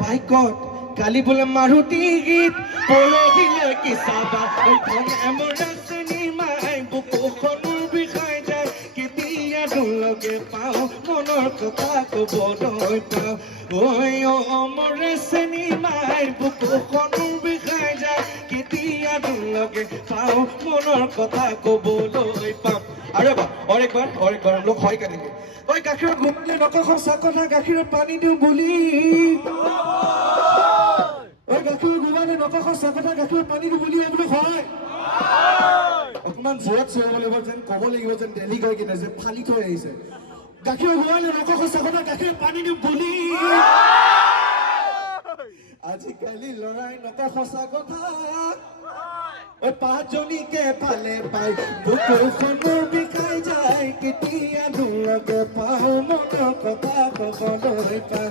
বাইকত কালি বোলে মাৰুতি গীত পৰহিলে কি চাবা এইখন এমৰেচনি মাই বুকুখনৰ বিষাই যায় কেতিয়া দুলগে পাওঁ মনৰ কথা ক'বলৈ পাওঁ ঐ অমৰেচনি মাই বুকুখনৰ বিষাই যায় কেতিয়া দুলগে পাওঁ মনৰ কথা ক'বলৈ পাওঁ আৰু অৰেকবাৰ লোক হয় কেনেকে ঐ গাখীৰত ঘুমালে নকওঁ সঁচা কথা গাখীৰত পানী দিওঁ বুলি গাখীৰ ঘুমালে নকওঁ সঁচা কথা গাখীৰত পানী দিওঁ বুলি এইবোৰ হয় অকণমান জোৰত চিঞৰিব লাগিব যেন ক'ব লাগিব যেন দেলহি গৈ কিনে যে ফালি থৈ আহিছে গাখীৰ ঘুমালে নকওঁ সঁচা কথা গাখীৰত পানী দিওঁ বুলি আজিকালি ল'ৰাই নকওঁ সঁচা কথা পাঁচজনীকে পালে পাই বুকুখনৰ বিষাই যায় কেতিয়া দুলগে পাওঁ মনৰ কথা ক'বলৈ পাওঁ